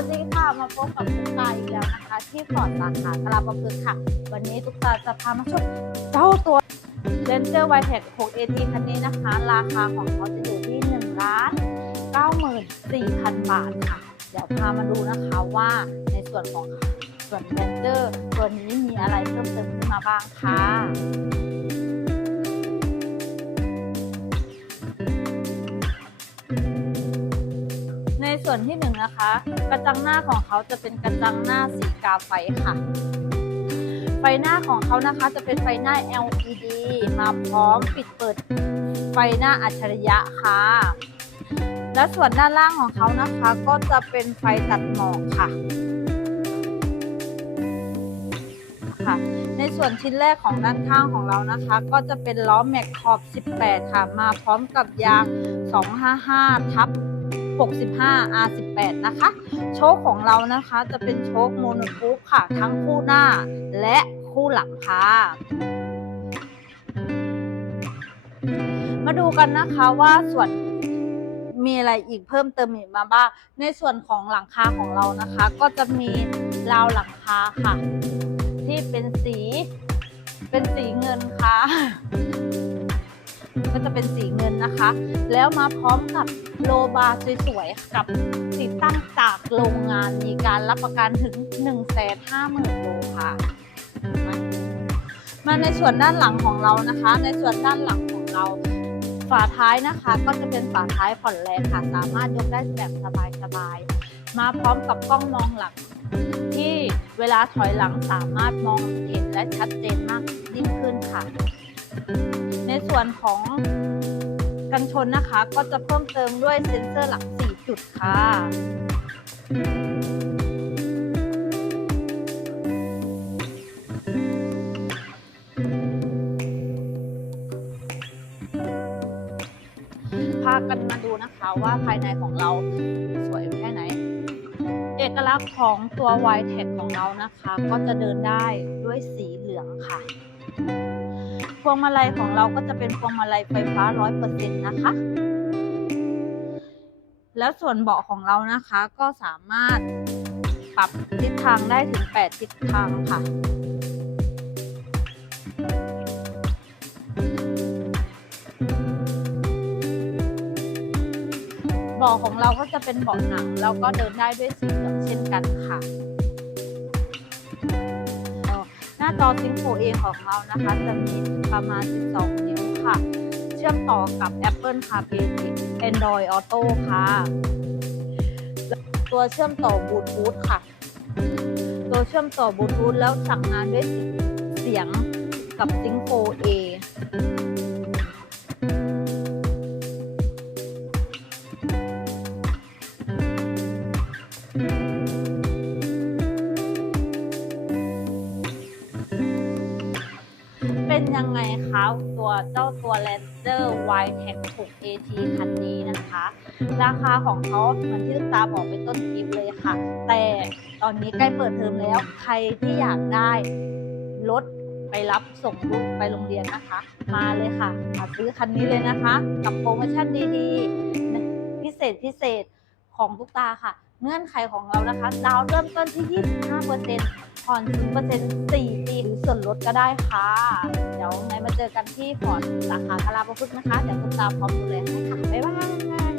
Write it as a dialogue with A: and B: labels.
A: วัสดีค่ะ มาพบกับตุ๊กตาอีกแล้วนะคะ ที่ฟอร์ดสาขากลาประพฤกษ์ค่ะ วันนี้ตุ๊กตาจะพามาชมเจ้าตัว Ranger w i t e c 6 AT คันนี้นะคะ ราคาของเขาจะอยู่ที่1ล้าน94,000 บาทค่ะ เดี๋ยวพามาดูนะคะว่าในส่วนของส่วน Ranger ตัวนี้มีอะไรเพิ่มเติมขึ้นมาบ้างค่ะ วนที่หนึ่งนะคะ กระจังหน้าของเขาจะเป็นกระจังหน้าสีกาไฟค่ะ ไฟหน้าของเขานะคะจะเป็นไฟหน้า LED มาพร้อมปิดเปิดไฟหน้าอัจฉริยะค่ะ และส่วนด้านล่างของเขานะคะก็จะเป็นไฟตัดหมอกค่ะค่ะในส่วนชิ้นแรกของด้านข้างของเรานะคะ ก็จะเป็นล้อแม็กขอบ 18 ค่ะ มาพร้อมกับยาง 255 ทับ 65 R18 นะคะ โชคของเรานะคะจะเป็นโชคโมโนทูปค่ะ ทั้งคู่หน้าและคู่หลังค่ะ มาดูกันนะคะว่าส่วนมีอะไรอีกเพิ่มเติมอีกมาบ้าง ในส่วนของหลังคาของเรานะคะ ก็จะมีราวหลังคาค่ะ ที่เป็นสี เป็นสีเงินค่ะ ก็จะเป็นสีเงินนะคะ แล้วมาพร้อมกับโลบาร์สวยๆกับติดตั้งจากโรงงานมีการรับประกันถึง 1 5 0 0 0 0โลค่ะ มาในส่วนด้านหลังของเรานะคะ ในส่วนด้านหลังของเราฝาท้ายนะคะก็จะเป็นฝาท้ายผ่อนแรงค่ะ สามารถยกได้แบบสบายๆมาพร้อมกับกล้องมองหลัง ที่เวลาถอยหลังสามารถมองเห็นและชัดเจนมากยิ่งขึ้นค่ะ ในส่วนของกันชนนะคะก็จะเพิ่มเติมด้วยเซ็นเซอร์หลัง4จุดค่ะ พากันมาดูนะคะว่าภายในของเราสวยแค่ไหน เอกลักษณ์ของตัว y t e c ของเรานะคะ ก็จะเดินได้ด้วยสีเหลืองค่ะ วงมาลัยของเราก็จะเป็นพวงมาลัยไฟฟ้า100%นต์นะคะ แล้วส่วนเบาะของเรานะคะก็สามารถปรับทิศทางได้ถึง 8 ทิศทางค่ะ เบาะของเราก็จะเป็นเบาะหนังแล้วก็เดินได้ด้วยสีเหลืองเช่นกันค่ะาจอซิงโ o เองของเรานะคะ จะมีประมาณ 12 นิ้วค่ะ เชื่อมต่อกับ Apple CarPlay Android Auto ค่ะ ตัวเชื่อมต่อบลูทูธค่ะ ตัวเชื่อมต่อบลูทูธแล้วสั่งงานด้วยเสียงกับซิงโก A เอ ยังไงคะตัวเจ้าตัว Ranger y t e c 6 AT คันนี้นะคะ ราคาของเขาเหมือนที่ลูกตาบอกไปต้นคลิปเลยค่ะ แต่ตอนนี้ใกล้เปิดเทอมแล้ว ใครที่อยากได้รถไปรับส่งลูกไปโรงเรียนนะคะ มาเลยค่ะ มาซื้อคันนี้เลยนะคะ กับโปรโมชั่นดีๆ พิเศษพิเศษของทุกตาค่ะ เงื่อนไขของเรานะคะ ดาวเริ่มต้นที่ 25% ผ่อน0% 4ปีหรือส่วนลดก็ได้ค่ะ เดี๋ยวไงมาเจอกันที่ฟอนสาขากลาประพฤกษ์นะคะ เดี๋ยวตุ๊กตาพร้อมดูแลให้ค่ะ บ๊ายบาย